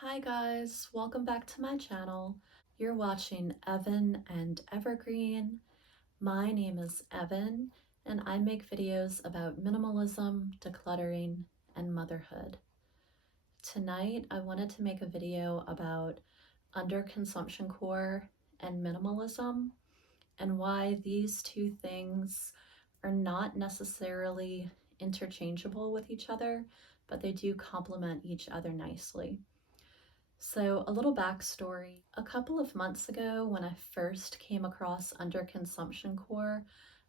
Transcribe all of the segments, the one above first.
Hi guys, welcome back to my channel. You're watching Evan and Evergreen. My name is Evan and I make videos about minimalism, decluttering, and motherhood. Tonight I wanted to make a video about Underconsumptioncore and minimalism and why these two things are not necessarily interchangeable with each other, but they do complement each other nicely. So, a little backstory. A couple of months ago, when I first came across Underconsumptioncore,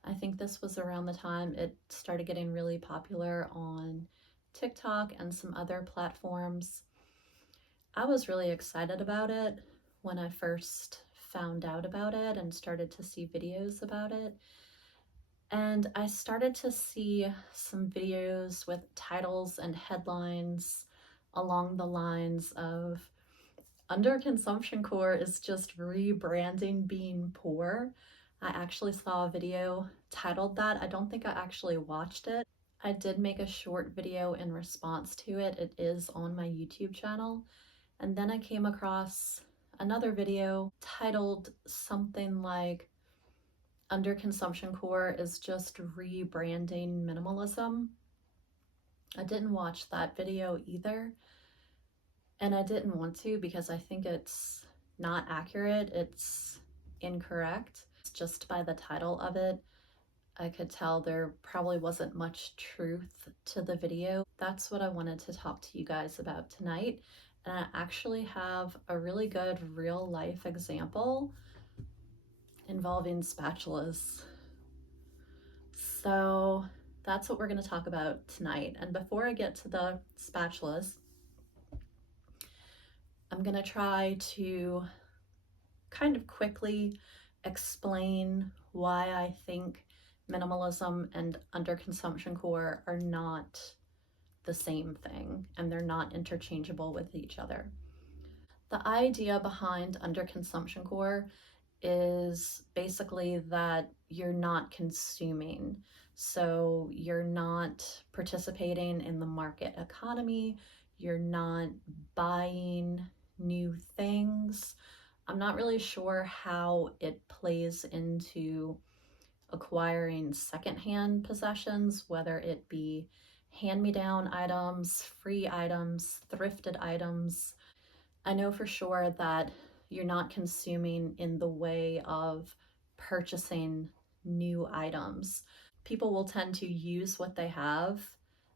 I think this was around the time it started getting really popular on TikTok and some other platforms. I was really excited about it when I first found out about it and started to see videos about it. And I started to see some videos with titles and headlines along the lines of Underconsumptioncore is just rebranding being poor. I actually saw a video titled that. I don't think I actually watched it. I did make a short video in response to it. It is on my YouTube channel. And then I came across another video titled something like Underconsumptioncore is just rebranding minimalism. I didn't watch that video either. And I didn't want to because I think it's not accurate, it's incorrect. Just by the title of it, I could tell there probably wasn't much truth to the video. That's what I wanted to talk to you guys about tonight. And I actually have a really good real life example involving spatulas. So that's what we're going to talk about tonight. And before I get to the spatulas, I'm going to try to kind of quickly explain why I think minimalism and underconsumptioncore are not the same thing and they're not interchangeable with each other. The idea behind underconsumptioncore is basically that you're not consuming. So you're not participating in the market economy, you're not buying new things. I'm not really sure how it plays into acquiring secondhand possessions, whether it be hand-me-down items, free items, thrifted items. I know for sure that you're not consuming in the way of purchasing new items. People will tend to use what they have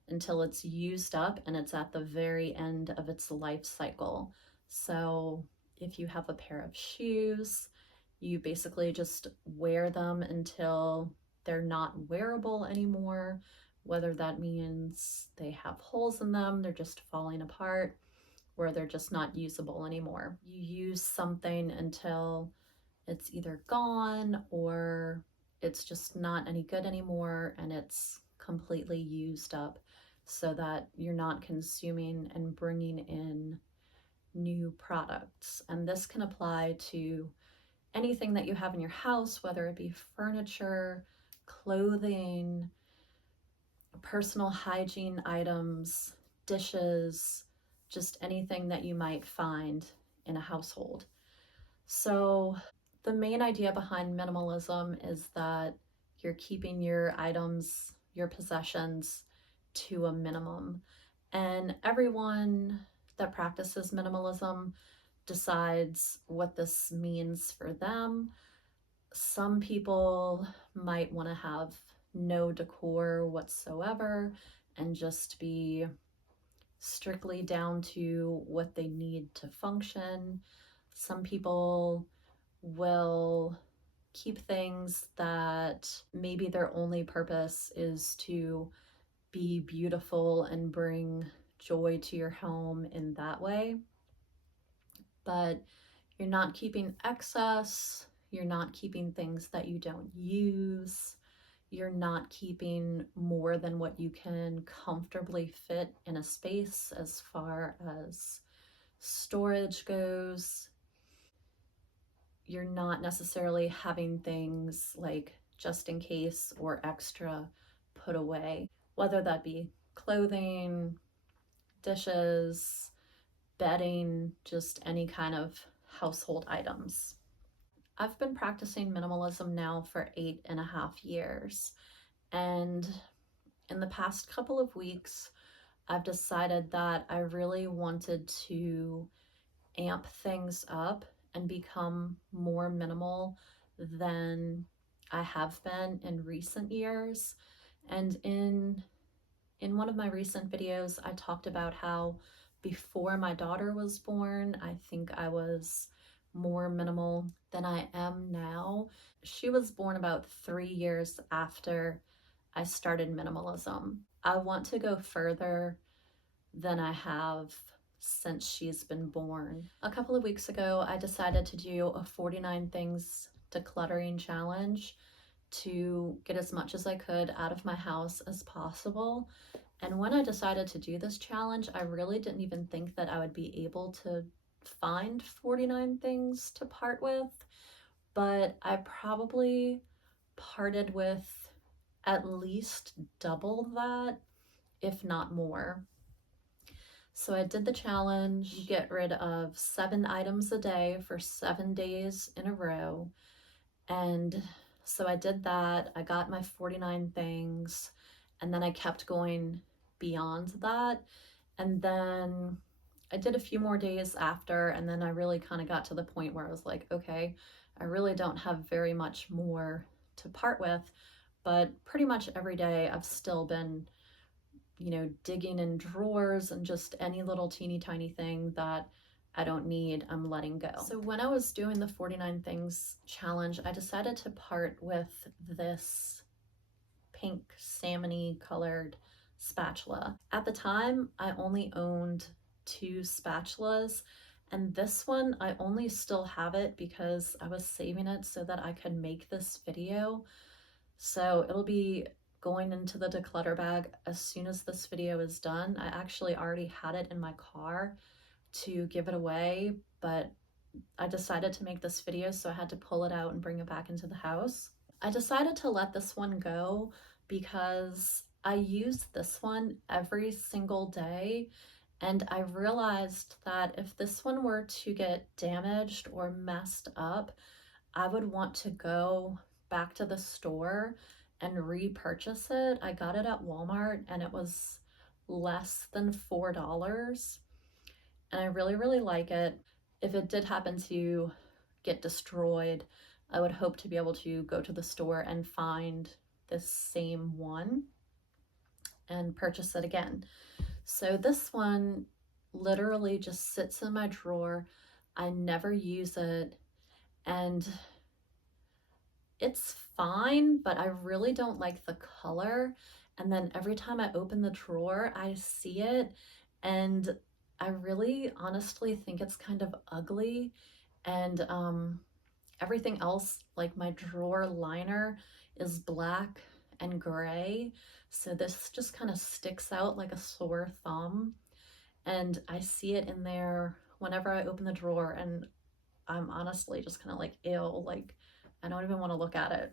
until it's used up and it's at the very end of its life cycle. So if you have a pair of shoes, you basically just wear them until they're not wearable anymore, whether that means they have holes in them, they're just falling apart, or they're just not usable anymore. You use something until it's either gone or it's just not any good anymore and it's completely used up, so that you're not consuming and bringing in new products. And this can apply to anything that you have in your house, whether it be furniture, clothing, personal hygiene items, dishes, just anything that you might find in a household. So the main idea behind minimalism is that you're keeping your items, your possessions to a minimum. And everyone that practices minimalism decides what this means for them. Some people might want to have no decor whatsoever and just be strictly down to what they need to function. Some people will keep things that maybe their only purpose is to be beautiful and bring joy to your home in that way. But you're not keeping excess, you're not keeping things that you don't use, you're not keeping more than what you can comfortably fit in a space as far as storage goes. You're not necessarily having things like just in case or extra put away, whether that be clothing, dishes, bedding, just any kind of household items. I've been practicing minimalism now for 8.5 years, and in the past couple of weeks, I've decided that I really wanted to amp things up and become more minimal than I have been in recent years. And in one of my recent videos, I talked about how before my daughter was born, I think I was more minimal than I am now. She was born about 3 years after I started minimalism. I want to go further than I have since she's been born. A couple of weeks ago, I decided to do a 49 things decluttering challenge to get as much as I could out of my house as possible. And when I decided to do this challenge, I really didn't even think that I would be able to find 49 things to part with, but I probably parted with at least double that, if not more. So I did the challenge. You get rid of 7 items a day for 7 days in a row. And so I did that. I got my 49 things, and then I kept going beyond that. And then I did a few more days after, and then I really kind of got to the point where I was like, okay, I really don't have very much more to part with. But pretty much every day I've still been, digging in drawers, and just any little teeny tiny thing that I don't need, I'm letting go. So when I was doing the 49 things challenge, I decided to part with this pink salmony colored spatula. At the time, I only owned 2 spatulas, and this one, I only still have it because I was saving it so that I could make this video. So it'll be going into the declutter bag as soon as this video is done. I actually already had it in my car to give it away, but I decided to make this video, so I had to pull it out and bring it back into the house. I decided to let this one go because I use this one every single day, and I realized that if this one were to get damaged or messed up, I would want to go back to the store and repurchase it. I got it at Walmart and it was less than $4, and I really, really like it. If it did happen to get destroyed, I would hope to be able to go to the store and find this same one and purchase it again. So this one literally just sits in my drawer. I never use it, and it's fine, but I really don't like the color. And then every time I open the drawer, I see it, and I really honestly think it's kind of ugly. And everything else, like my drawer liner, is black and gray. So this just kind of sticks out like a sore thumb. And I see it in there whenever I open the drawer, and I'm honestly just kind of like, ew, like I don't even want to look at it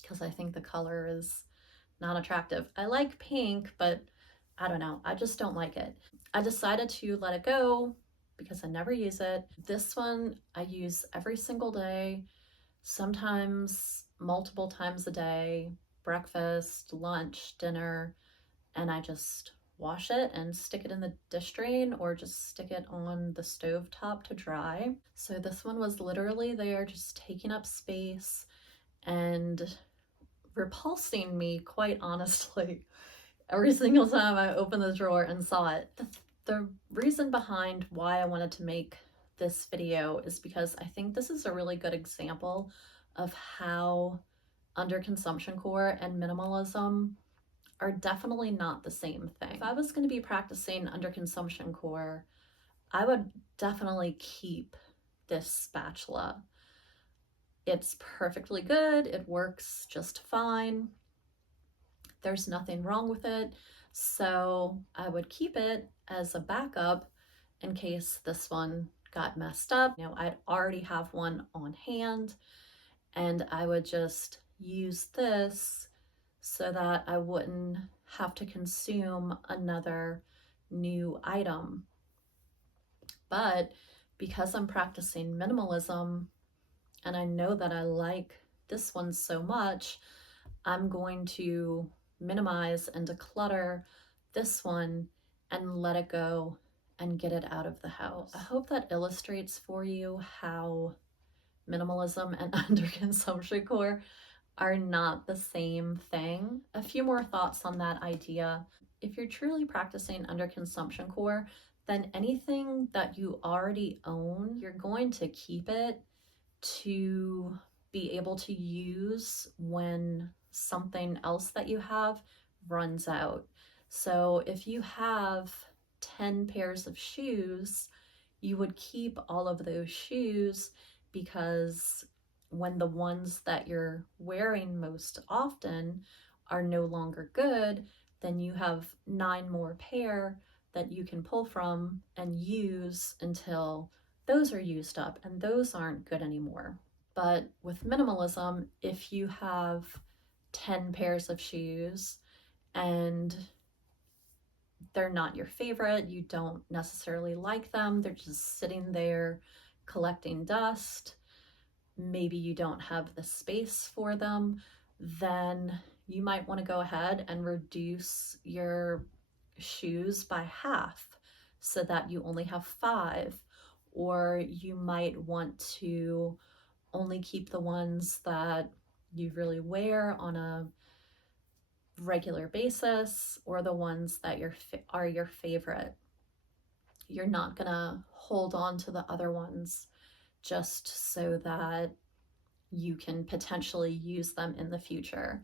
because I think the color is not attractive. I like pink, but I don't know, I just don't like it. I decided to let it go because I never use it. This one I use every single day, sometimes multiple times a day, breakfast, lunch, dinner, and I just wash it and stick it in the dish drain or just stick it on the stove top to dry. So this one was literally there just taking up space and repulsing me, quite honestly, every single time I opened the drawer and saw it. The reason behind why I wanted to make this video is because I think this is a really good example of how Underconsumptioncore and minimalism are definitely not the same thing. If I was going to be practicing Underconsumptioncore, I would definitely keep this spatula. It's perfectly good. It works just fine. There's nothing wrong with it. So I would keep it as a backup in case this one got messed up. I'd already have one on hand, and I would just use this so that I wouldn't have to consume another new item. But because I'm practicing minimalism and I know that I like this one so much, I'm going to minimize and declutter this one and let it go and get it out of the house. I hope that illustrates for you how minimalism and underconsumptioncore are not the same thing. A few more thoughts on that idea. If you're truly practicing underconsumptioncore, then anything that you already own, you're going to keep it to be able to use when something else that you have runs out. So if you have 10 pairs of shoes, you would keep all of those shoes because when the ones that you're wearing most often are no longer good, then you have 9 more pair that you can pull from and use until those are used up, and those aren't good anymore. But with minimalism, if you have 10 pairs of shoes and they're not your favorite, you don't necessarily like them, they're just sitting there collecting dust, maybe you don't have the space for them, then you might want to go ahead and reduce your shoes by half so that you only have 5. Or you might want to only keep the ones that you really wear on a regular basis, or the ones that are your favorite. You're not gonna hold on to the other ones just so that you can potentially use them in the future.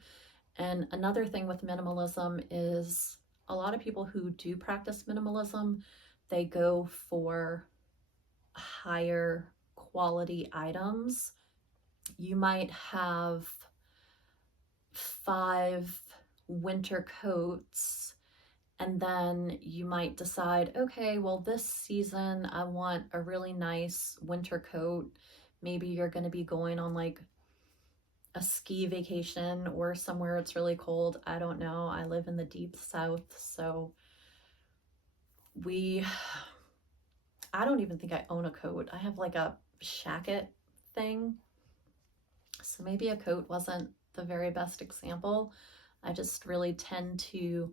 And another thing with minimalism is a lot of people who do practice minimalism, they go for higher quality items. You might have 5 winter coats, and then you might decide, okay, well, this season I want a really nice winter coat. Maybe you're going to be going on like a ski vacation or somewhere it's really cold. I don't know. I live in the deep south, so I don't even think I own a coat. I have like a shacket thing. So maybe a coat wasn't the very best example. I just really tend to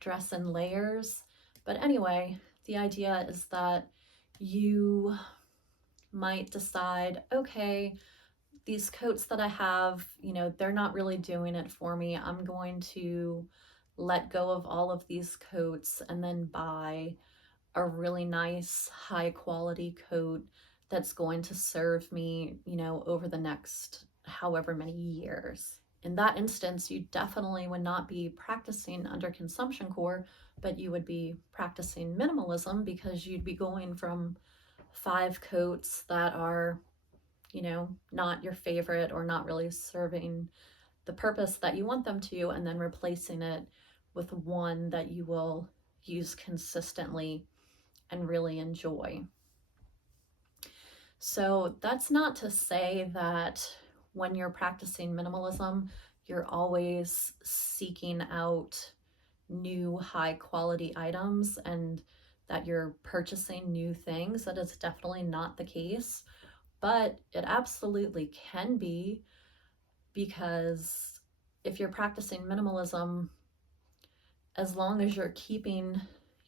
dress in layers. But anyway, the idea is that you might decide, okay, these coats that I have, they're not really doing it for me. I'm going to let go of all of these coats and then buy a really nice high quality coat that's going to serve me, over the next however many years. In that instance, you definitely would not be practicing underconsumptioncore, but you would be practicing minimalism, because you'd be going from 5 coats that are, not your favorite or not really serving the purpose that you want them to, and then replacing it with one that you will use consistently and really enjoy. So that's not to say that when you're practicing minimalism, you're always seeking out new high quality items and that you're purchasing new things. That is definitely not the case, but it absolutely can be, because if you're practicing minimalism, as long as you're keeping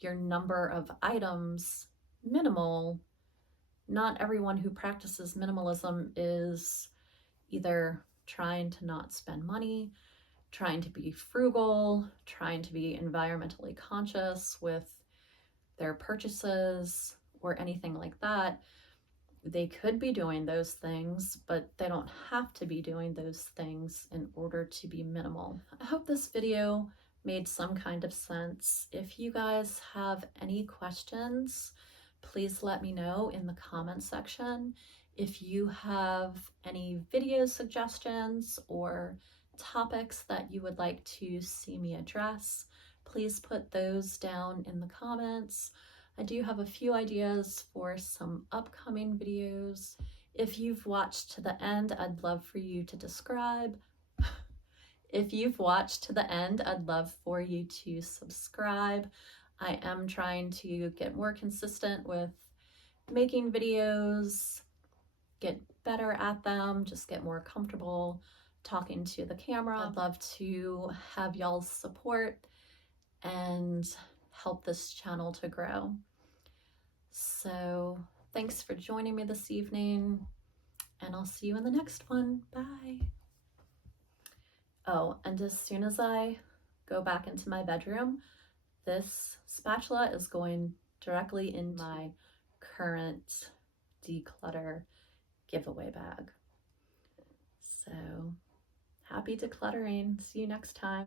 your number of items minimal, not everyone who practices minimalism is either trying to not spend money, trying to be frugal, trying to be environmentally conscious with their purchases, or anything like that. They could be doing those things, but they don't have to be doing those things in order to be minimal. I hope this video made some kind of sense. If you guys have any questions, please let me know in the comment section. If you have any video suggestions or topics that you would like to see me address, please put those down in the comments. I do have a few ideas for some upcoming videos. If you've watched to the end, I'd love for you to describe. If you've watched to the end, I'd love for you to subscribe. I am trying to get more consistent with making videos, get better at them, just get more comfortable talking to the camera. I'd love to have y'all's support and help this channel to grow. So thanks for joining me this evening, and I'll see you in the next one. Bye. Oh, and as soon as I go back into my bedroom, this spatula is going directly in my current declutter giveaway bag. So happy decluttering. See you next time.